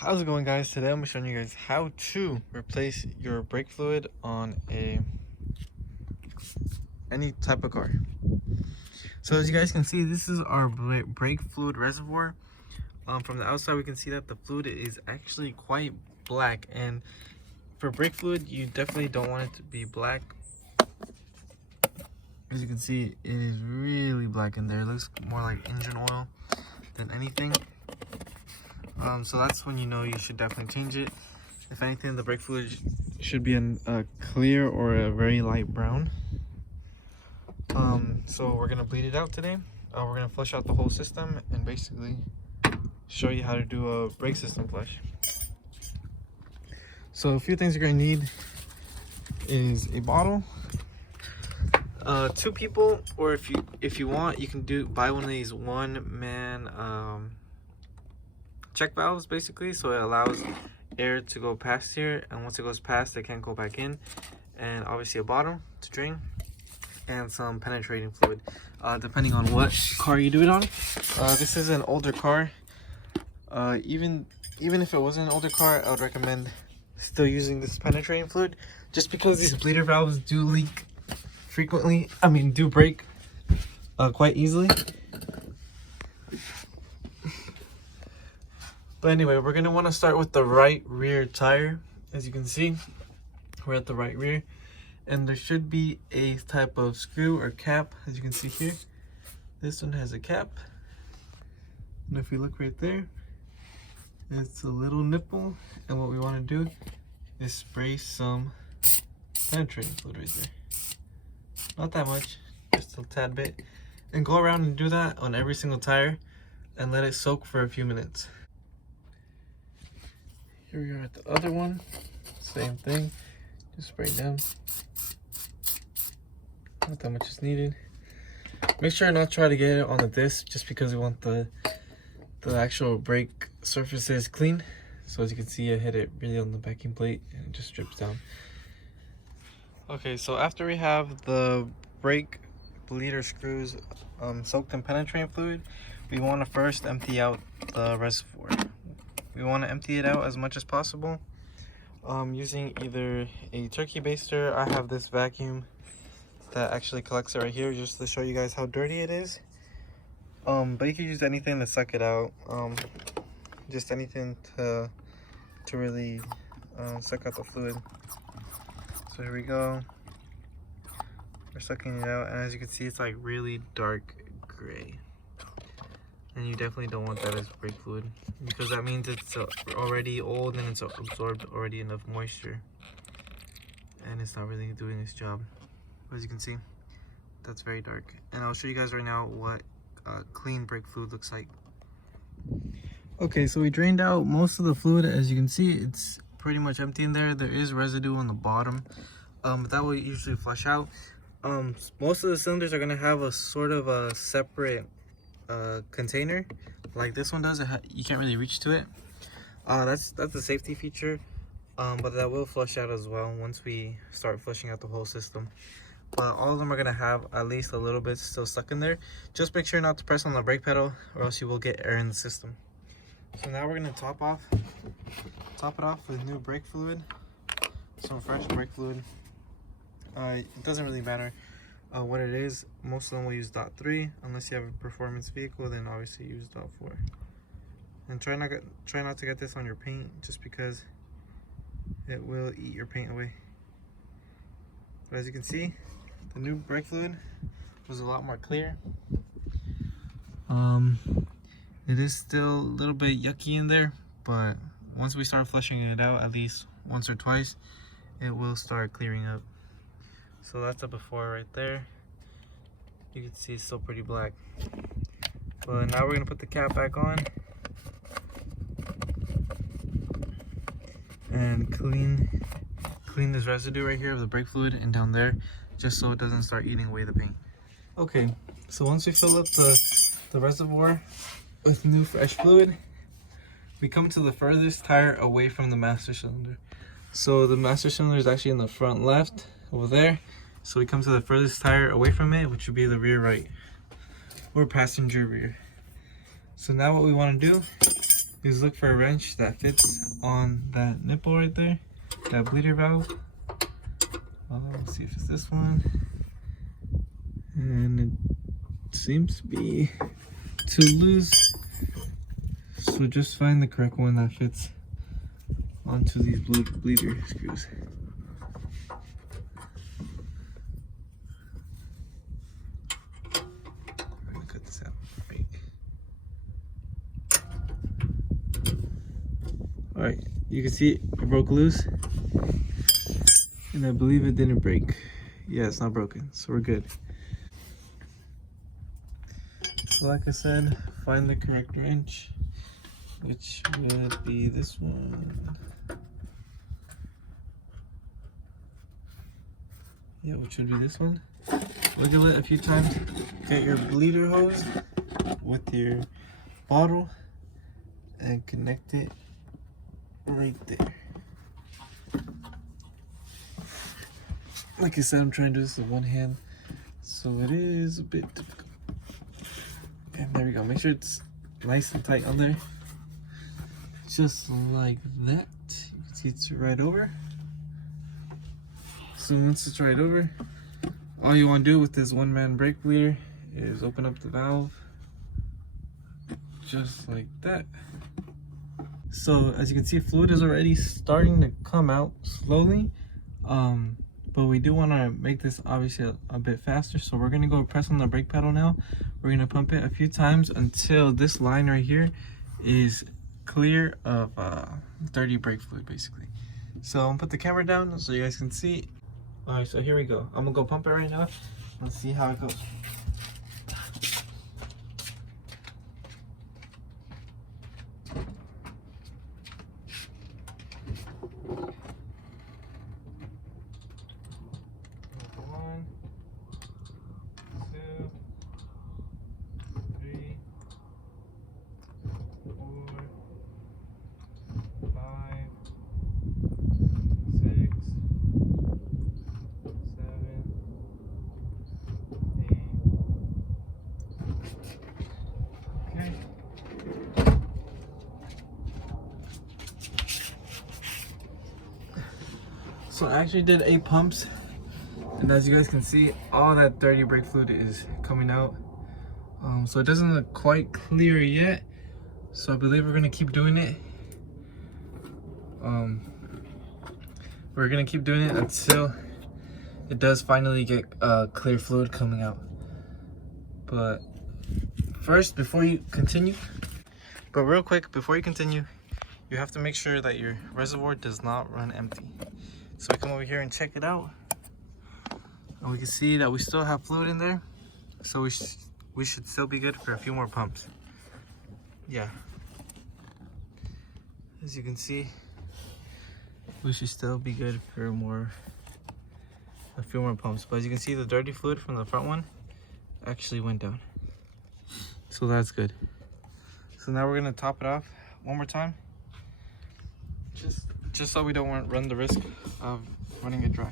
How's it going, guys? Today I'm showing you guys how to replace your brake fluid on any type of car. So as you guys can see, this is our brake fluid reservoir. From the outside we can see that the fluid is actually quite black, and for brake fluid you definitely don't want it to be black. As you can see, it is really black in there. It looks more like engine oil than anything. So that's when you know you should definitely change it. If anything, the brake fluid should be in a clear or a very light brown. So we're gonna bleed it out today. We're gonna flush out the whole system and basically show you how to do a brake system flush. So a few things you're gonna need is a bottle, 2 people, or if you want, you can buy one of these one-man check valves, basically, so it allows air to go past here, and once it goes past it can't go back in. And obviously a bottle to drain and some penetrating fluid, depending on what car you do it on. This is an older car. Even if it wasn't an older car, I would recommend still using this penetrating fluid, just because these bleeder valves do leak frequently. Do break quite easily. But anyway, we're gonna want to start with the right rear tire. As you can see, we're at the right rear, and there should be a type of screw or cap. As you can see here, this one has a cap, and if we look right there, it's a little nipple. And what we want to do is spray some penetrating fluid right there. Not that much, just a tad bit, and go around and do that on every single tire and let it soak for a few minutes. Here we are at the other one, same thing, just spray it down. Not that much is needed. Make sure not try to get it on the disc, just because we want the actual brake surfaces clean. So as you can see, I hit it really on the backing plate and it just drips down. Okay, so after we have the brake bleeder screws soaked in penetrating fluid, we want to first empty out the reservoir. We want to empty it out as much as possible using either a turkey baster. I have this vacuum that actually collects it right here, just to show you guys how dirty it is. But you can use anything to suck it out, just anything to really suck out the fluid. So here we go, we're sucking it out, and as you can see, it's like really dark gray. And you definitely don't want that as brake fluid, because that means it's already old and it's absorbed already enough moisture, and it's not really doing its job. As you can see, that's very dark. And I'll show you guys right now what clean brake fluid looks like. Okay, so we drained out most of the fluid. As you can see, it's pretty much empty in there. There is residue on the bottom, but that will usually flush out. Most of the cylinders are going to have a sort of a separate container like this one does. You can't really reach to it. That's a safety feature, but that will flush out as well once we start flushing out the whole system. But all of them are going to have at least a little bit still stuck in there. Just make sure not to press on the brake pedal, or else you will get air in the system. So now we're going to top it off with new brake fluid, some fresh brake fluid. It doesn't really matter what it is. Most of them will use .3 unless you have a performance vehicle, then obviously use .4. And try not to get this on your paint, just because it will eat your paint away. But as you can see, the new brake fluid was a lot more clear. It is still a little bit yucky in there, but once we start flushing it out at least once or twice, it will start clearing up. So that's a before right there. You can see it's still pretty black. But now we're gonna put the cap back on and clean this residue right here of the brake fluid and down there, just so it doesn't start eating away the paint. Okay, so once we fill up the reservoir with new fresh fluid, we come to the furthest tire away from the master cylinder. So the master cylinder is actually in the front left over there. So we come to the furthest tire away from it, which would be the rear right, or passenger rear. So now what we want to do is look for a wrench that fits on that nipple right there, that bleeder valve. Let's see if it's this one. And it seems to be too loose. So just find the correct one that fits onto these bleeder screws. I'm gonna cut this out. Right. Alright, you can see it broke loose. And I believe it didn't break. Yeah, it's not broken, so we're good. So like I said, find the correct wrench, which would be this one. Yeah, which would be this one. Wiggle it a few times. Get your bleeder hose with your bottle and connect it right there. Like I said, I'm trying to do this with one hand, so it is a bit difficult. And there we go. Make sure it's nice and tight on there. Just like that. You can see it's right over. So once it's right over, all you want to do with this one-man brake bleeder is open up the valve. Just like that. So as you can see, fluid is already starting to come out slowly. But we do want to make this obviously a bit faster, so we're going to go press on the brake pedal now. We're going to pump it a few times until this line right here is clear of dirty brake fluid, basically. So I'm going to put the camera down so you guys can see. Alright, so here we go. I'm going to go pump it right now. Let's see how it goes. So I actually did 8 pumps, and as you guys can see, all that dirty brake fluid is coming out. So it doesn't look quite clear yet, so I believe we're gonna keep doing it. We're gonna keep doing it until it does finally get clear fluid coming out. But first, before you continue, real quick, before you continue, you have to make sure that your reservoir does not run empty. So we come over here and check it out, and we can see that we still have fluid in there. So we should still be good for a few more pumps. Yeah. As you can see, we should still be good for a few more pumps. But as you can see, the dirty fluid from the front one actually went down. So that's good. So now we're gonna top it off one more time. Just so we don't run the risk of running it dry.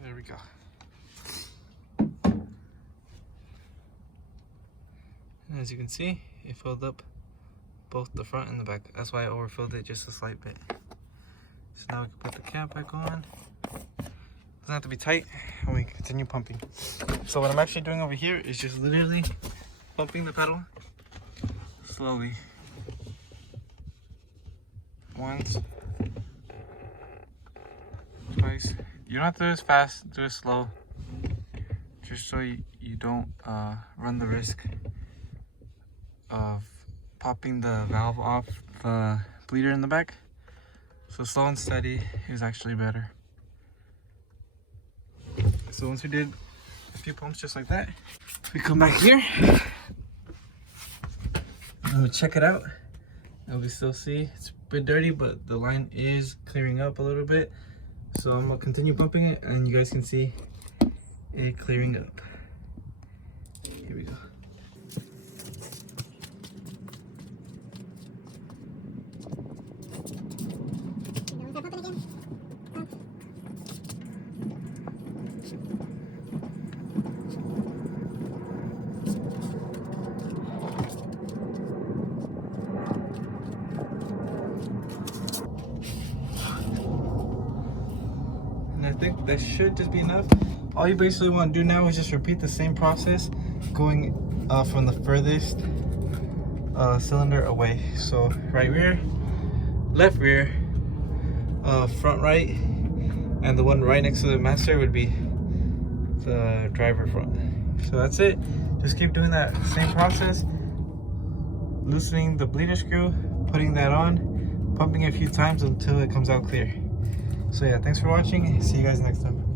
There we go. And as you can see, it filled up both the front and the back. That's why I overfilled it just a slight bit. So now we can put the cap back on. Doesn't have to be tight, and we can continue pumping. So what I'm actually doing over here is just literally pumping the pedal slowly. Once, twice. You don't have to do this fast, do it slow. Just so you don't run the risk of popping the valve off the bleeder in the back. So slow and steady is actually better. So once we did a few pumps just like that, we come back here and we check it out, and we still see it's a bit dirty, but the line is clearing up a little bit. So I'm gonna continue pumping it, and you guys can see it clearing up. Here we go. thick. That should just be enough. All you basically want to do now is just repeat the same process, going from the furthest cylinder away. So right rear, left rear, front right, and the one right next to the master would be the driver front. So that's it. Just keep doing that same process, loosening the bleeder screw, putting that on, pumping it a few times until it comes out clear. So yeah, thanks for watching. See you guys next time.